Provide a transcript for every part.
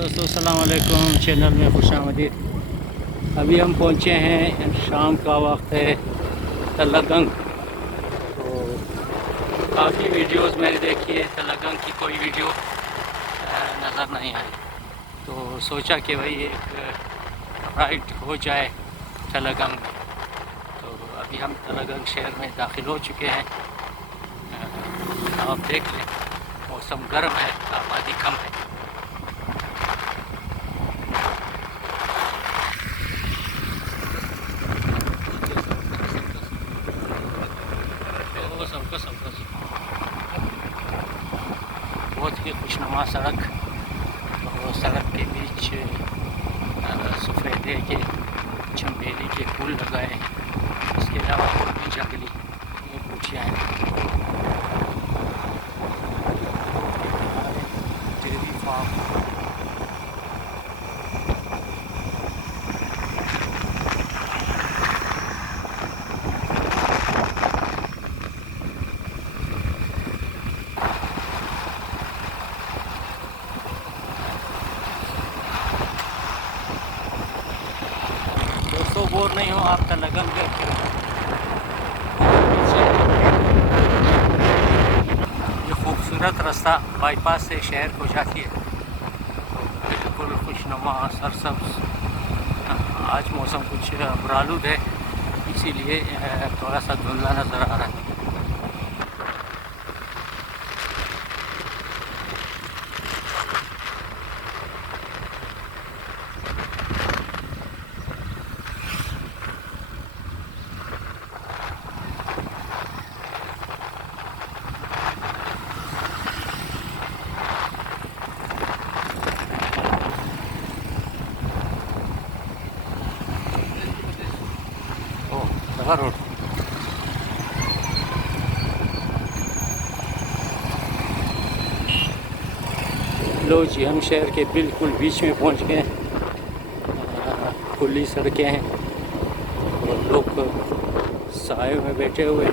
दोस्तों अस्सलाम वालेकुम, चैनल में खुशामदीद। अभी हम पहुंचे हैं, शाम का वक्त है, तलगंग। तो काफ़ी वीडियोस मैंने देखी है, तलगंग की कोई वीडियो नज़र नहीं आई। तो सोचा कि भाई एक राइड हो जाए तलगंग में। तो अभी हम तलगंग शहर में दाखिल हो चुके हैं। आप देख लें, मौसम गर्म है, आबादी कम है। सबको सबको बहुत ही खुशनुमा सड़क, और सड़क के बीच सफ़ेदे के चंबेली के फूल लगाए। इसके अलावा और भी जंगली बूटियाँ हैं। डेयरी फार्म, दोस्तों बोर नहीं हो आप तलगंग देख के। ये खूबसूरत रास्ता बाईपास से शहर को जाती है, बिल्कुल खुशनुमा सरसब्ज। आज मौसम कुछ बुरालूद है, इसीलिए थोड़ा सा धुंधला नज़र आ रहा है। ओह रोड, लो जी, हम शहर के बिल्कुल बीच में पहुंच गए। खुली सड़कें हैं और लोग साए में बैठे हुए।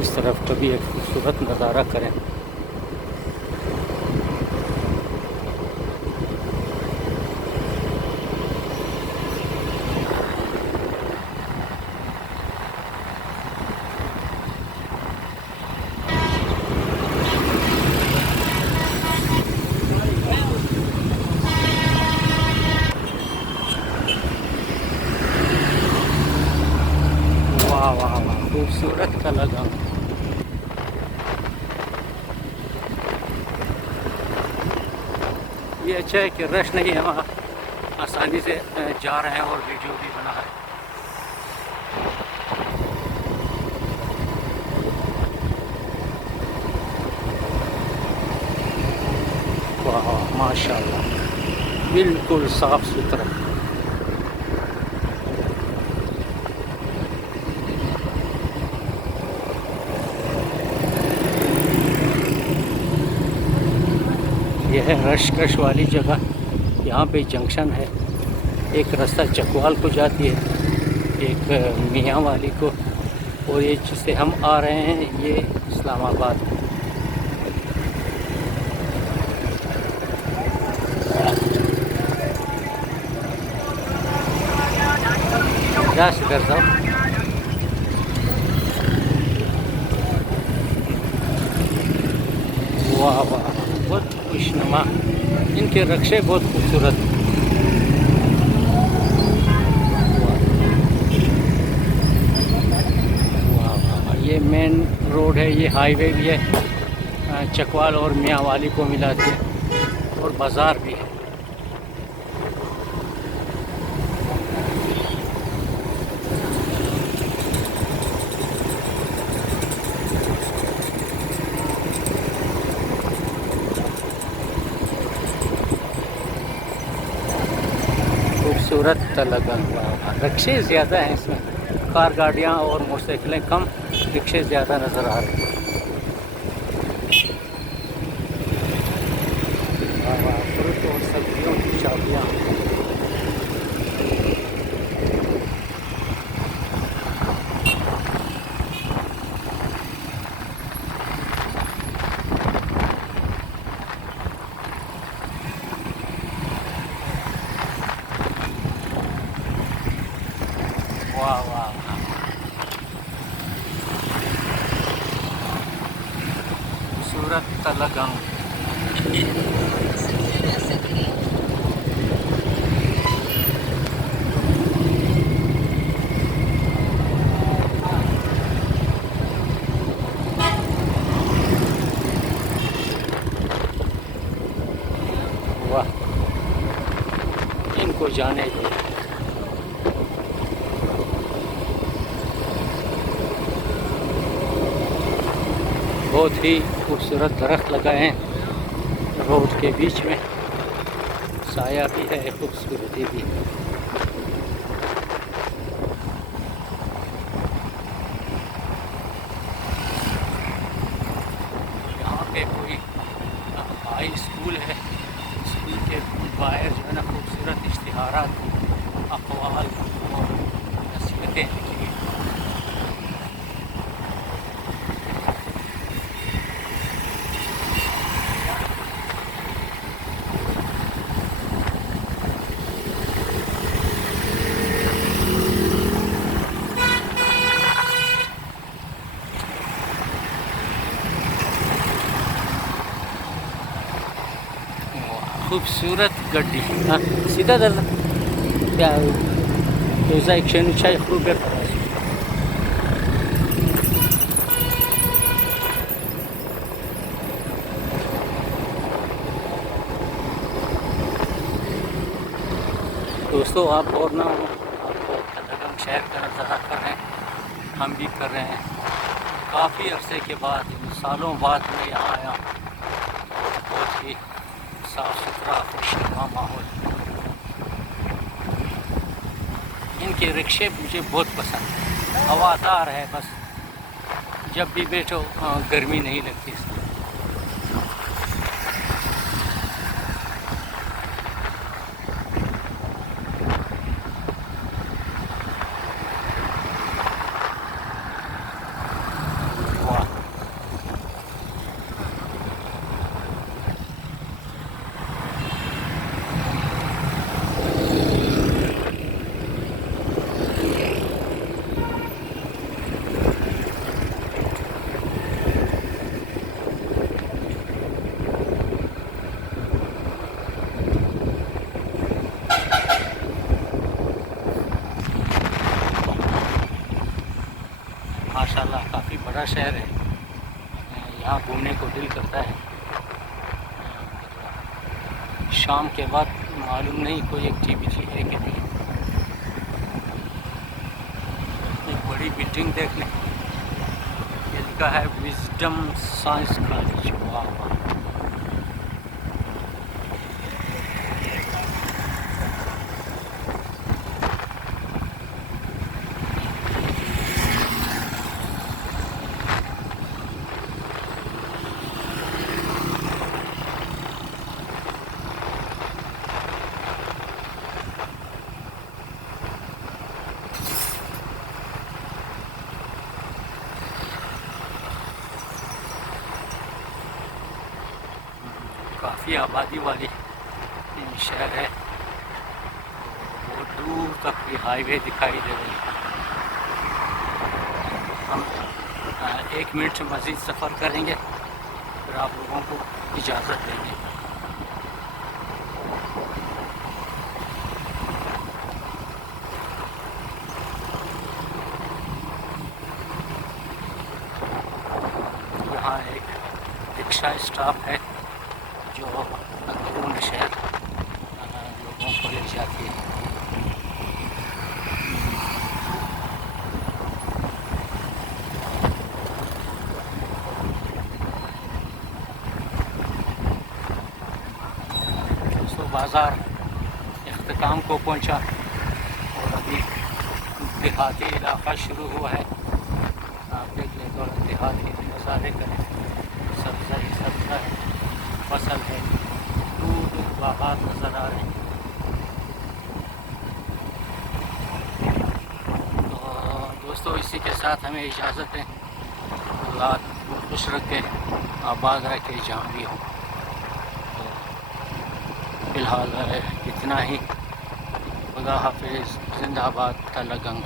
इस तरफ कभी एक खूबसूरत नज़ारा करें। वाह वाह वाह, खूबसूरत तलगंग। ये अच्छा है कि रश नहीं है, वहाँ आसानी से जा रहे हैं और वीडियो भी बना है। वाह माशाल्लाह, बिल्कुल साफ सुथरा। यह है रशकश वाली जगह, यहाँ पे जंक्शन है। एक रास्ता चकवाल को जाती है, एक मियाँ वाली को, और ये जिससे हम आ रहे हैं ये इस्लामाबाद। जा सिधर साहब। वाह वाह, बहुत खुशनुमा, इनके रक्शे बहुत खूबसूरत। वाह वाह, ये मेन रोड है, ये हाईवे भी है, चकवाल और मियाँ वाली को मिलाती है, और बाज़ार भी है। खूबसूरत तलगंग। रिक्शे ज़्यादा हैं इसमें, कार गाड़ियाँ और मोटरसाइकिलें कम, रिक्शे ज़्यादा नज़र आ रहे हैं। फ्रूट और सब्जियों की शॉपियाँ। खूबसूरत तलगंग। वाह, इनको जाने दो। बहुत ही खूबसूरत दरख्त लगाए हैं रोड के बीच में, साया भी है, खूबसूरती भी। यहाँ पे कोई हाई स्कूल है, स्कूल के बाहर जो है ना खूबसूरत इश्तिहारात, अक़वाल और नसीहतें लिखी गई। खूबसूरत गड्डी, हाँ सीधा दर क्या तुझा 140 रुपये पडायचे। दोस्तों आप और ना आपको तलगंग शहर का नज़ारा कर रहे हैं, हम भी कर रहे हैं। काफ़ी अरसे के बाद, सालों बाद मैं यहाँ आया हूँ। बहुत ही साफ़ सुथरा खुशनुमा माहौल। इनके रिक्शे मुझे बहुत पसंद है, हवादार है, बस जब भी बैठो गर्मी नहीं लगती इसमें। माशाल्लाह काफ़ी बड़ा शहर है, यहाँ घूमने को दिल करता है। शाम के बाद मालूम नहीं कोई एक्टिविटी है कि नहीं। एक बड़ी बिल्डिंग देख लें, ये लिखा है विजडम साइंस कॉलेज। वाह वाह, काफ़ी आबादी वाली शहर है। वो दूर तक भी हाईवे दिखाई दे रही है। हम 1 मिनट मज़ीद सफ़र करेंगे, फिर आप लोगों को इजाज़त देंगे। यहाँ एक रिक्शा स्टॉप है जो अंदरून शहर लोगों को ले जाती है। दोस्तों बाज़ार इख्तिताम को पहुंचा और अभी देहाती इलाका शुरू हुआ है। आप देख लें तो देहाती नज़ारे करें, सब्ज़ा ही सब्ज़ा है, फसल है, दूर दूर बागात नज़र आ रहे हैं। तो दोस्तों इसी के साथ हमें इजाज़त है। अल्लाह खुश रखे, आबाद रखे, जहाँ भी हो। तो फ़िलहाल इतना ही। खुदा हाफिज़, जिंदाबाद तलगंग।